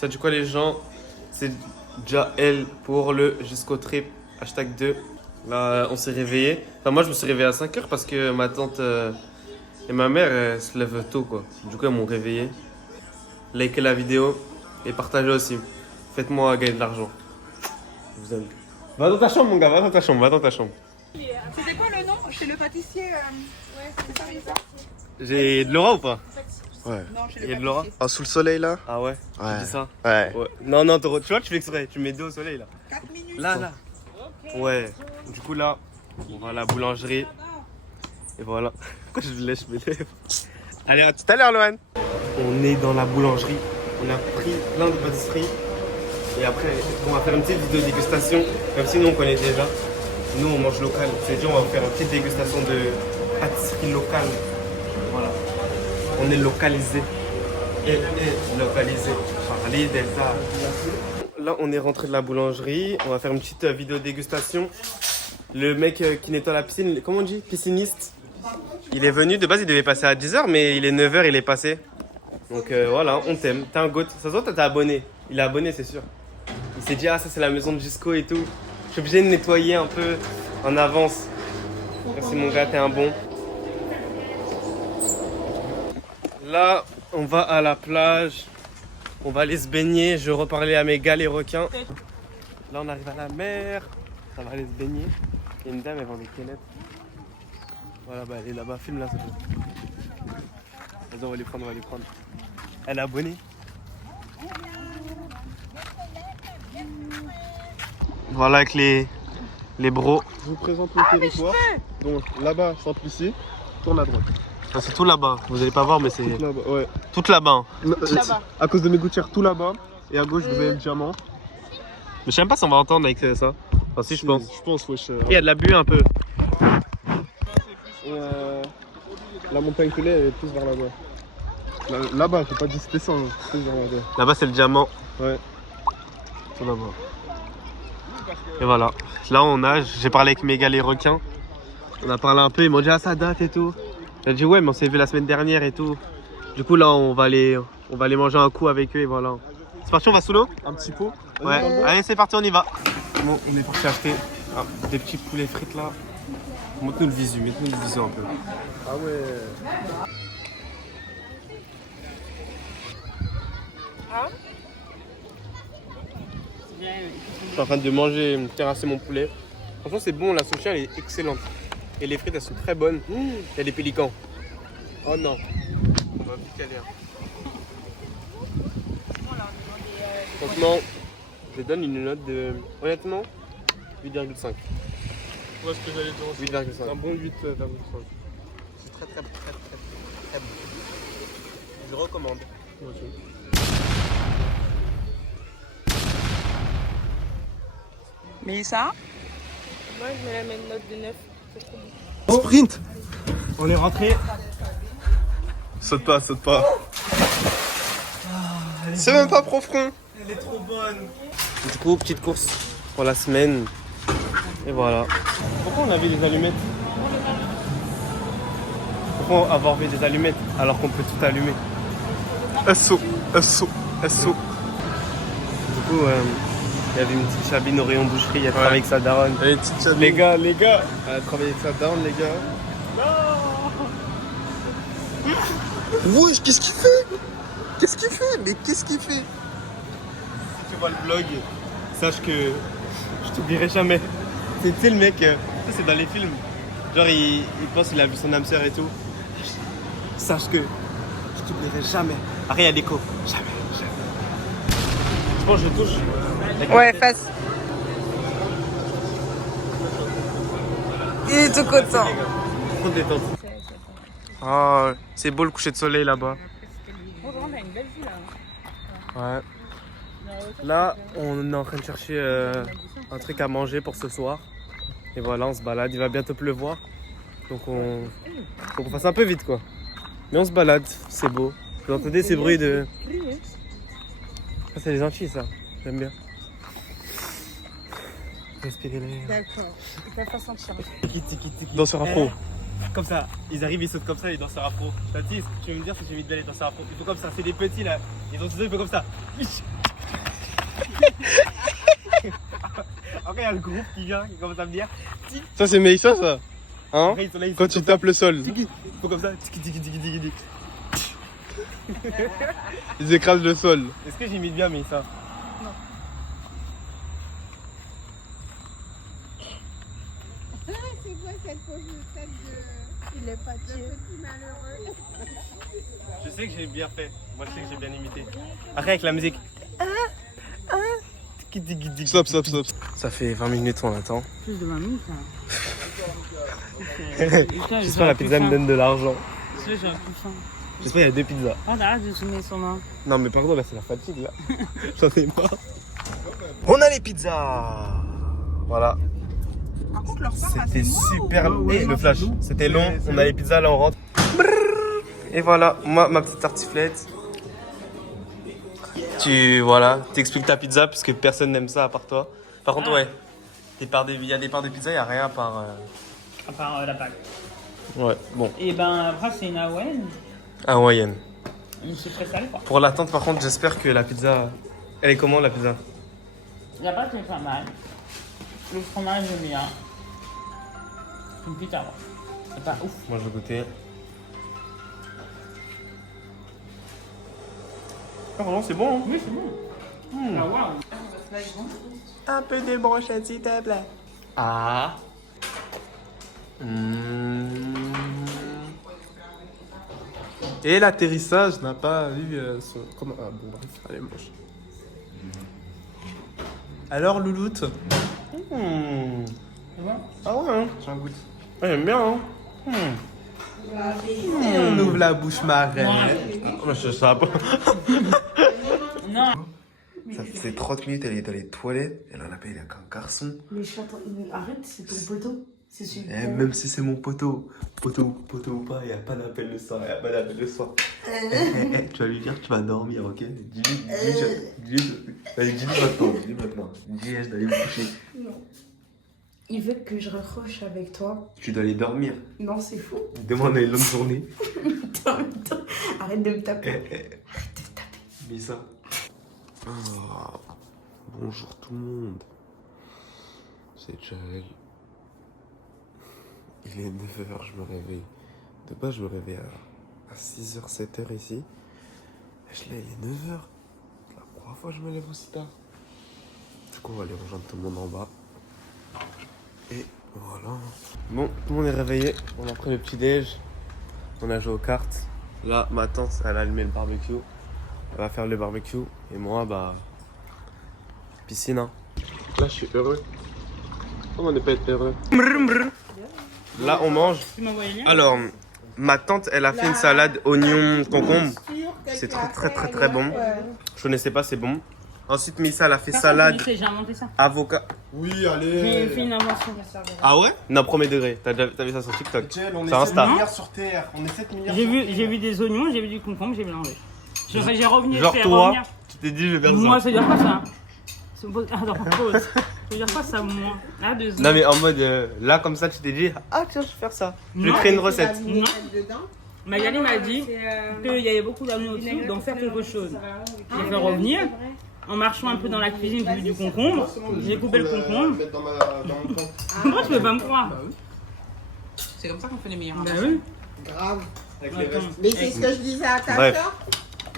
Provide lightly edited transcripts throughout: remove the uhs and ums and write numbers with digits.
Ça dit quoi les gens? C'est Jaël pour le jusqu'au trip, hashtag 2. Là on s'est réveillé. Enfin moi je me suis réveillé à 5h parce que ma tante et ma mère se lèvent tôt quoi. Du coup elles m'ont réveillé. Likez la vidéo et partagez aussi. Faites-moi gagner de l'argent. Je vous aime. Va dans ta chambre mon gars, va dans ta chambre, va dans ta chambre. C'était quoi le nom chez le pâtissier ouais, c'est ça, c'est ça. J'ai de l'aura ou pas? Ouais. Non, chez Il y le a de l'aura? pâtissier. Ah, sous le soleil là? Ah ouais? Ouais. Tu dis ça? Ouais. Ouais. Non, non, tu vois, tu fais exprès, tu mets 2 au soleil là. 4 minutes. Là, là. Ouais. Du coup, là, on va à la boulangerie. Et voilà. Pourquoi je lèche mes lèvres? Allez, à tout à l'heure, Lohan. On est dans la boulangerie. On a pris plein de pâtisseries. Et après, on va faire une petite vidéo dégustation. Même si nous, on connaît déjà. Nous, on mange local. C'est dit, on va faire une petite dégustation de pâtisserie locale. Voilà. On est localisé. Et localisé. Parler Delta. Là, on est rentré de la boulangerie. On va faire une petite vidéo dégustation. Le mec qui nettoie la piscine, comment on dit? Pisciniste. Il est venu. De base, il devait passer à 10h, mais il est 9h, il est passé. Donc voilà, on t'aime. T'es un goat. Ça se voit, t'es abonné. Il est abonné, c'est sûr. Il s'est dit, ah, ça, c'est la maison de Gisco et tout. Je suis obligé de nettoyer un peu en avance. Merci, mon gars, t'es un bon. Là, on va à la plage. On va aller se baigner. Je reparler à mes gars les requins. Là, on arrive à la mer. Ça va aller se baigner. Il y a une dame, elle vend des canettes. Voilà, bah elle est là-bas. Filme là, ça peut. Vas-y, on va les prendre, on va les prendre. Elle est abonnée. Voilà avec les bros. Je vous présente le territoire. Donc là-bas, centre ici, tourne à droite. Ah, c'est tout là-bas. Vous allez pas voir, mais c'est Tout là-bas, ouais. tout là-bas. Hein. Là-bas. À cause de mes gouttières, tout là-bas. Et à gauche, vous avez le diamant. Mais je sais même pas si on va entendre avec ça. Enfin, si, je pense. Je pense, wesh. Il y a de la buée un peu. Et la montagne que elle est plus vers là-bas. Là-bas, j'ai pas dit c'était ça, hein. Plus vers là-bas. Là-bas, c'est le diamant. Ouais. Tout là-bas. Et voilà. Là, on nage. J'ai parlé avec mes gars les requins. On a parlé un peu. Ils m'ont dit, ah, ça date et tout. J'ai dit, ouais, mais on s'est vu la semaine dernière et tout. Du coup, là, on va aller manger un coup avec eux et voilà. C'est parti, on va sous l'eau? Un petit pot. Ouais. Allez, c'est parti, on y va. Bon, on est parti acheter des petits poulets frites là. Montre-nous le visu, mets-nous le visu un peu. Ah ouais. Je suis en train de manger, terrasser mon poulet. Franchement, c'est bon, la sushi elle est excellente. Et les frites elles sont très bonnes. Il y a des pélicans. Oh non. On va vite y aller. Franchement, je donne une note de. Honnêtement, 8,5. Moi, ce que j'allais dire aussi. 8,5. Un bon 8 C'est très très bon. Je recommande. Moi aussi. Mélissa? Moi, je mets une note de 9. C'est trop bon. Sprint. On est rentré. Saute pas, saute pas. C'est même pas profond. Elle est trop bonne. Du coup, petite course pour la semaine. Et voilà. Pourquoi on avait des allumettes? Pourquoi avoir vu des allumettes alors qu'on peut tout allumer? SO, SO, SO. Du coup, il y avait une petite chabine au rayon boucherie. Elle travaille avec sa daronne. Allez, petite chabine. Les gars. Elle travaille avec sa down, les gars. Wesh, qu'est-ce qu'il fait? Qu'est-ce qu'il fait? Mais qu'est-ce qu'il fait? Si tu vois le vlog, sache que je t'oublierai jamais. C'est le mec, ça c'est dans les films. Genre il pense qu'il a vu son âme sœur et tout. Sache que je t'oublierai jamais. Après il y a l'écho. Jamais. Je pense que je touche. Avec Ouais, la tête. face. Il est tout content. Trop détente. Oh, c'est beau le coucher de soleil là-bas. Franchement, t'as une belle vue là. Ouais. Là, on est en train de chercher un truc à manger pour ce soir. Et voilà, on se balade. Il va bientôt pleuvoir. Donc faut qu'on fasse un peu vite quoi. Mais on se balade, c'est beau. Vous entendez ces bruits de... Ça, c'est les Antilles ça. J'aime bien. Respirez l'air. D'accord. Il va faire sentir. Danseur afro. Comme ça, ils arrivent, ils sautent comme ça, les danseurs afro. T'as dit, ce que tu veux me dire, c'est que j'ai mis de les danseurs afro. Il faut comme ça, c'est des petits là. Ils ont ils font comme ça. quand il y a le groupe qui vient, qui commence à me dire. Ça, c'est Meïssa, ça. Hein? Après, ils sont là, ils Quand font tu comme ça. tapes le sol. Ils font comme ça. Tiki tiki tiki tiki tiki. Ils écrasent le sol. Est-ce que j'imite bien, mais ça? C'est quoi cette pose de tête de... Il est pas petit malheureux. Je sais que j'ai bien fait. Moi, je sais que j'ai bien imité. Après, avec la musique. Tiki tiki tiki. Stop, stop, stop. Ça fait 20 minutes qu'on attend. Plus de 20 minutes, ça. J'espère que la pizza me donne de l'argent. J'ai un coup faim. J'espère qu'il y a 2 pizzas. Oh, arrête de zoomer sur moi. Non, mais pardon, là, c'est la fatigue, là. J'en ai marre. On a les pizzas. Voilà. Par contre, leur sang, là, C'était c'est moi super. Et le flash. C'était long. On a les pizzas, là, on rentre. Et voilà, moi, ma petite tartiflette. Voilà, t'expliques ta pizza, puisque personne n'aime ça à part toi. Par contre, ouais. Il y a des parts de pizza, il n'y a rien à part. À part la pâte. Ouais, bon. Et ben, après, c'est une hawaïenne. Ah, moyenne. Une sucrée salée, quoi. Pour l'attente, par contre, j'espère que la pizza. Elle est comment, la pizza? La pâte est pas mal. Le fromage est bien. C'est une pizza, moi. C'est pas ouf. Moi, je vais goûter. Ah, vraiment, c'est bon, hein? Oui, c'est bon. Ah, waouh. Un peu de brochette, s'il te plaît. Ah. Et l'atterrissage n'a pas eu son... Comment... Ah bon, bref, allez, mange. Alors, louloute? Ah ouais, hein? J'en goûte. Ouais, j'aime bien, hein? Et on ouvre la bouche marraine. Moi, je sais pas. Non. Ça faisait 30 minutes, elle est dans les toilettes. Elle en a pas, il a qu'un garçon. Mais arrête, c'est ton poteau. C'est celui Eh, même si c'est mon poteau ou pas, il n'y a pas d'appel le soir, tu vas lui dire que tu vas dormir, ok? Dis-lui maintenant. Dis, je dois aller me coucher. Non. Il veut que je raccroche avec toi. Tu dois aller dormir. Non, c'est fou. Demande à une longue journée. Arrête de me taper. Arrête de me taper. Mais ça. Bonjour tout le monde. C'est Jaël. Il est 9h, je me réveille. De base, je me réveille à 6h, 7h ici. Et là, il est 9h. C'est la première fois que je me lève aussi tard. Du coup, on va aller rejoindre tout le monde en bas. Et voilà. Bon, tout le monde est réveillé. On a pris le petit-déj. On a joué aux cartes. Là, ma tante, elle a allumé le barbecue. Elle va faire le barbecue. Et moi, bah. Piscine, hein. Là, je suis heureux. Comment ne pas être heureux? Là, on mange. Tu m'as envoyé le lien? Alors, ma tante, elle a fait une salade oignon concombre. C'est très bon. Je connaissais pas, c'est bon. Ensuite, Missa, elle a fait salade, J'ai inventé ça. avocat. Oui, J'ai allez. fait une invention. Ah ouais? Non, premier degré. T'as vu ça sur TikTok? On Sur Insta. milliards sur Terre. On est 7 milliards J'ai vu des oignons, j'ai vu du concombre, j'ai mélangé. J'ai revenu. Genre fait toi, revenir. tu t'es dit, je vais faire Moi, ça. ça veut dire quoi ça? Attends, pause. Ça veut dire quoi ça, moi? Ah, deux Non, mais en mode, là, comme ça, tu t'es dit, ah tiens, je vais faire ça. Je vais Non. créer une recette. Non. Magali m'a dit qu'il y avait beaucoup d'oignons au-dessus, donc faire quelque chose. J'ai fait revenir. En marchant un peu dans la cuisine, j'ai vu du concombre. J'ai coupé le concombre. Pourquoi tu veux pas me croire? C'est comme ça qu'on fait les meilleurs. Bah oui. Grave. Attends. Mais c'est ce que je disais à ta Bref. soeur.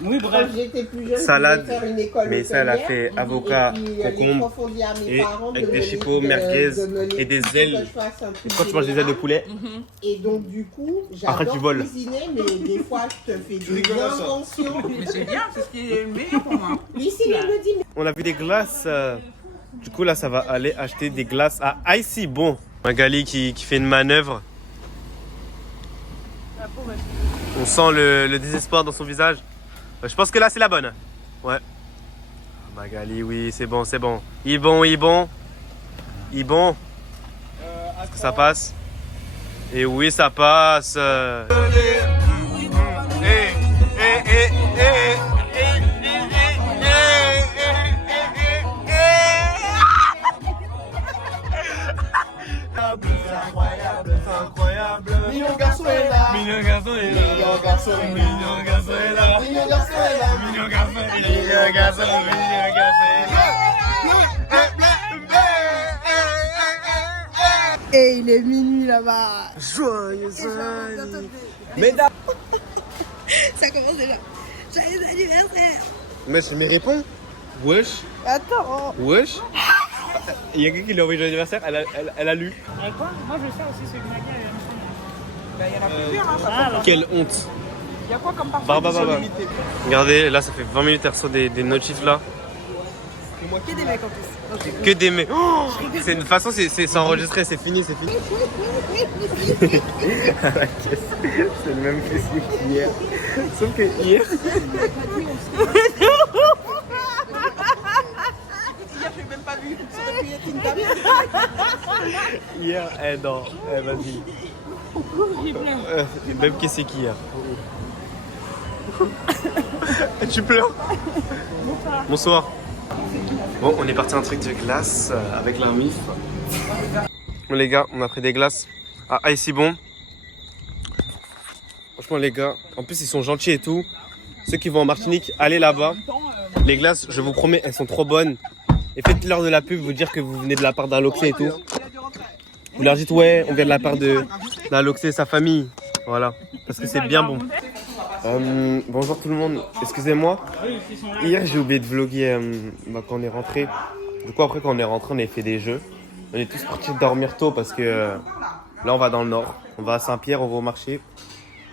Oui, Quand bref. j'étais plus jeune, Salade, je voulais faire une école mais ça, elle a hôtelière. fait avocat, Et puis, les concombre, profs ont dit à mes et parents avec de des me- chipots, de- merguez de me laisser et des que ailes. je fasse un truc Quand tu manges des ailes de général. poulet, Et donc, du coup, Après, tu j'adore voles. cuisiner, mais des fois, je te fais des rigoles à ça. inventions. Mais c'est bien, c'est ce qui est le meilleur pour moi. Lucie, elle me dit, mais on a vu des glaces. Du coup, là, ça va aller acheter des glaces à Icy. Bon, Magali qui fait une manœuvre. On sent le désespoir dans son visage. Je pense que là, c'est la bonne. Ouais. Magali, oui, c'est bon, c'est bon. Il est bon. Est-ce que ça passe? Et oui, ça passe. Mignon garçon est là. Mignon garçon est là. Mignon garçon est là. Mignon garçon est là. Mignon garçon est là. Mignon garçon est là. Mignon garçon est là. est minuit là-bas. Joyeux anniversaire. Mesdames. Ça commence déjà. Joyeux anniversaire. Mais réponds. Wesh. Attends. Wesh. Il y a quelqu'un qui lui a envoyé joyeux anniversaire, elle a lu. Quoi? Moi je veux faire aussi celui de Maga. Bah, il y en a plusieurs, hein. Quelle honte. Il y a quoi comme parfum Bah. Regardez, là ça fait 20 minutes qu'elle reçoit des notifs là. Que des mecs en plus. Que des mecs. Oh, c'est une façon, c'est enregistré, c'est fini, c'est fini. C'est le même fessier qu'hier. Sauf que hier. Hier, je l'ai même pas vu. Ça aurait pu être une table. Hier, non, vas-y. Même fessier qu'hier. Tu pleures? Bonsoir. Bon, on est parti un truc de glace avec la MIF. Bon les gars, on a pris des glaces à ici bon. Franchement les gars, en plus ils sont gentils et tout. Ceux qui vont en Martinique, allez là-bas. Les glaces, je vous promets, elles sont trop bonnes. Et faites-leur de la pub, vous dire que vous venez de la part d'un Loxé et tout. Vous leur dites ouais, on vient de la part d'un Loxé et sa famille. Voilà, parce que c'est bien bon. Bonjour tout le monde, excusez-moi. Hier j'ai oublié de vlogger quand on est rentré. Du coup après quand on est rentré on a fait des jeux. On est tous partis dormir tôt parce que là on va dans le nord. On va à Saint-Pierre, on va au marché.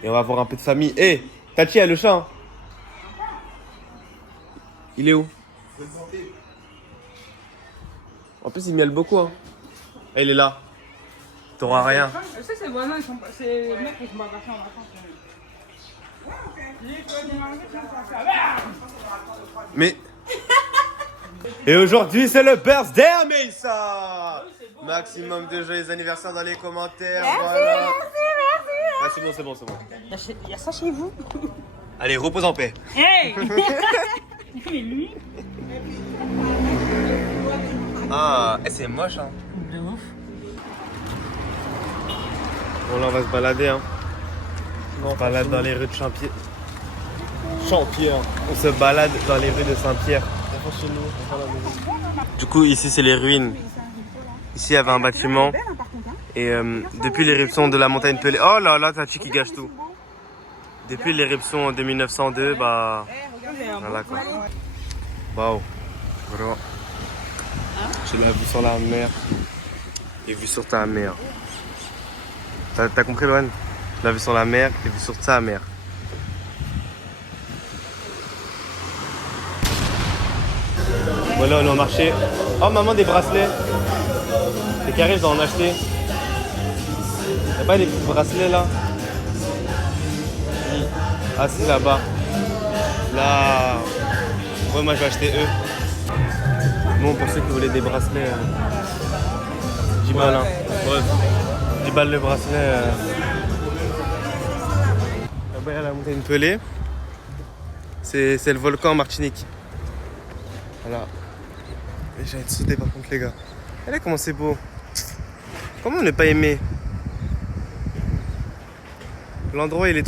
Et on va voir un peu de famille. Hé, Tachi a le chat. Il est où? En plus il miaule beaucoup hein. Et il est là. T'auras rien. Je sais, ces voisins, c'est les mecs qui sont pas passés en vacances. Mais. Et aujourd'hui, c'est le birthday à Mélissa! Maximum de joyeux anniversaires dans les commentaires. Voilà. Ah, c'est bon. Il y a ça chez vous? Allez, repose en paix. Hey! Mais lui? Ah, c'est moche, hein. De ouf. Bon, là, on va se balader, hein. On se balade dans les rues de Saint-Pierre. On se balade dans les rues de Saint-Pierre. Du coup, ici, c'est les ruines. Ici, il y avait un bâtiment. Et depuis l'éruption de la montagne Pelée... Oh là là, Tachi qui gâche tout. Depuis l'éruption de 1902, bah... Voilà quoi. Waouh. Vraiment. J'ai la vue sur la mer. Et vue sur ta mer. T'as compris, Loane? La vue sur la mer et vue sur ta mer. Voilà, on est au marché. Oh, maman, des bracelets. C'est carré, je dois en acheter. Y'a pas des petits bracelets là? Ah, si, là-bas. Là. Ouais, moi je vais acheter eux. Bon, pour ceux qui voulaient des bracelets, 10 balles. Hein. Ouais. 10 balles le bracelet. Là-bas, il y a la montagne Pelée. C'est le volcan en Martinique. Voilà. Et j'ai été sauté par contre, les gars. Regardez comment c'est beau. Comment ne pas aimer? L'endroit il est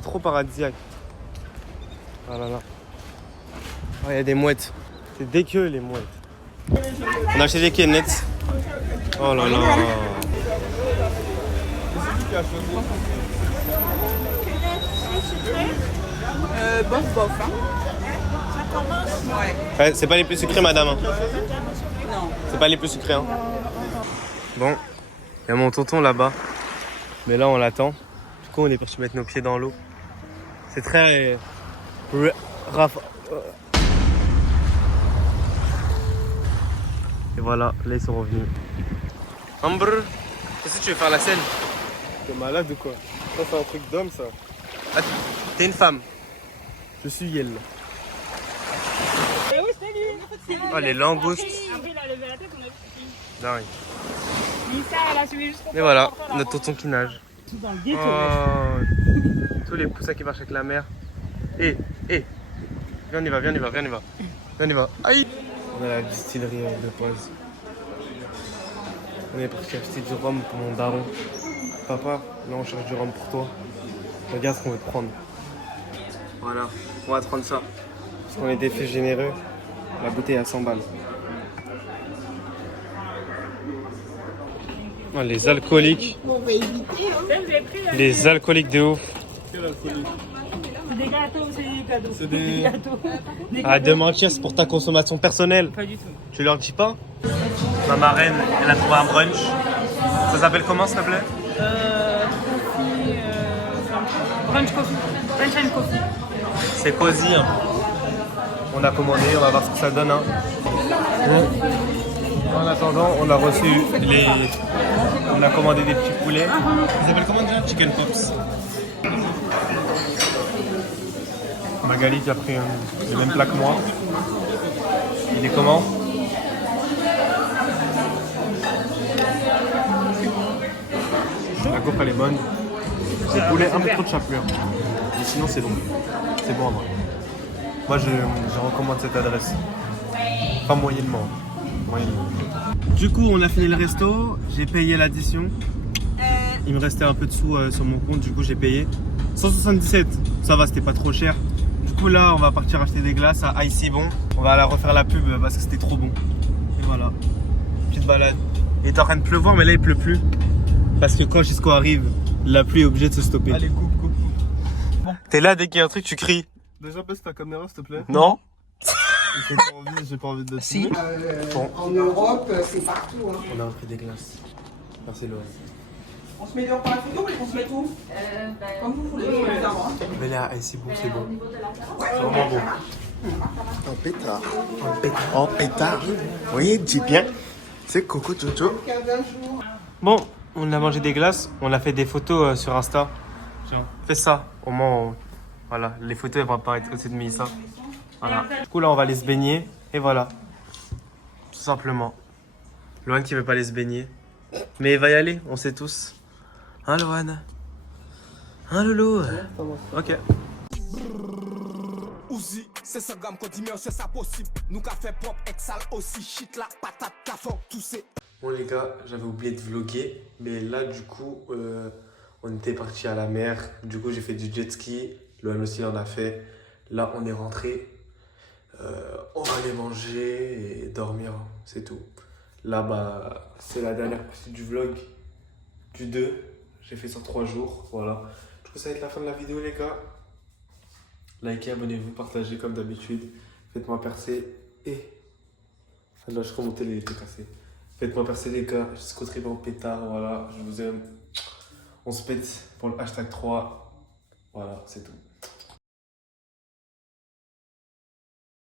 trop paradisiaque. Ah là là. Oh, il y a des mouettes. C'est dégueu les mouettes. On a acheté des canettes. Oh là là. Bof, hein. Ouais, c'est pas les plus sucrés, madame. Hein. Non. C'est pas les plus sucrés. Hein. Bon, il y a mon tonton là-bas. Mais là, on l'attend. Du coup, on est parti mettre nos pieds dans l'eau. C'est très... Et voilà, là, ils sont revenus. Amber, qu'est-ce que tu veux faire la scène? T'es malade ou quoi? Ça, c'est un truc d'homme, ça. Ah, t'es une femme. Je suis Yel. Oh, les langoustes. Après, il a levé la tête, on a dit. Dingue. Lisa, elle a suivi jusqu'au. Et voilà, notre tonton qui nage. Tout dans le ghetto. Oh, tous les poussins qui marchent avec la mer. Viens, on y va. Viens, on y va. Aïe. On a la distillerie de Poise. On est parti acheter du rhum pour mon daron. Papa, là on cherche du rhum pour toi. Regarde ce qu'on veut te prendre. Voilà, on va te prendre ça. Parce qu'on est des faits généreux. La bouteille à 100 balles. Oh, les alcooliques. On va éviter, hein. Les alcooliques de ouf. C'est des gâteaux, c'est des cadeaux. C'est des- gâteaux. Des Arrête de cadeaux. mentir, c'est pour ta consommation personnelle. Pas du tout. Tu leur dis pas? Ma marraine, elle a trouvé un brunch. Ça s'appelle comment, s'il te plaît? Coffee, brunch coffee. Brunch and coffee. C'est cosy. Hein. On a commandé, on va voir ce que ça donne. Hein. En attendant, on a reçu les. On a commandé des petits poulets. Ils s'appellent comment déjà? Chicken pops. Magali qui a pris le même plat que moi. Il est comment? La gaufre elle est bonne. C'est poulet, un peu trop de chapelure. Mais sinon c'est bon. C'est bon en vrai. Moi je recommande cette adresse. Pas moyennement. Moyennement. Du coup on a fini le resto, j'ai payé l'addition. Il me restait un peu de sous sur mon compte, du coup j'ai payé 177. Ça va, c'était pas trop cher. Du coup là on va partir acheter des glaces à Ici Bon. On va aller refaire la pub parce que c'était trop bon. Et voilà. Petite balade. Il est en train de pleuvoir mais là il pleut plus. Parce que quand Gisco arrive, la pluie est obligée de se stopper. Allez, coupe. Bon. T'es là, dès qu'il y a un truc, tu cries. Déjà, baisse ta caméra, s'il te plaît. Non? J'ai pas envie de te Si. filmer. Bon. En Europe, c'est partout. Hein. On a pris des glaces. Merci Laurent. On se met dehors par la photo ou on se met où Comme vous voulez. Évidemment. Mais là, c'est bon, c'est bon. Ouais, C'est vraiment bon. En pétard. En pétard. Oui, dis bien. C'est Coco Jojo. 15 jours. Bon, on a mangé des glaces, on a fait des photos sur Insta. Tiens, fais ça. Au moins, voilà, les photos elles vont apparaître au-dessus de Mélissa. Voilà. Du coup, là, on va aller se baigner. Et voilà. Tout simplement. Loane qui veut pas aller se baigner. Mais il va y aller, on sait tous. Hein, Loane? Hein, Loulou? Ok. Ouzi, c'est ça gamme qu'on dit mais c'est ça possible. Nous qu'a fait propre, exal aussi, shit la patate, qu'a fort, tout c'est. Bon les gars, j'avais oublié de vlogger, mais là du coup, on était parti à la mer. Du coup, j'ai fait du jet ski. Loane aussi en a fait. Là, on est rentré. On va aller manger et dormir, c'est tout. Là, bah, c'est la dernière partie du vlog du 2. J'ai fait sur 3 jours, voilà. Du coup, ça va être la fin de la vidéo les gars. Likez, abonnez-vous, partagez comme d'habitude. Faites-moi percer et... Là, je remontais les trucs cassés. Faites-moi percer les gars, jusqu'au très bon pétard, voilà, je vous aime. On se pète pour le hashtag 3. Voilà, c'est tout.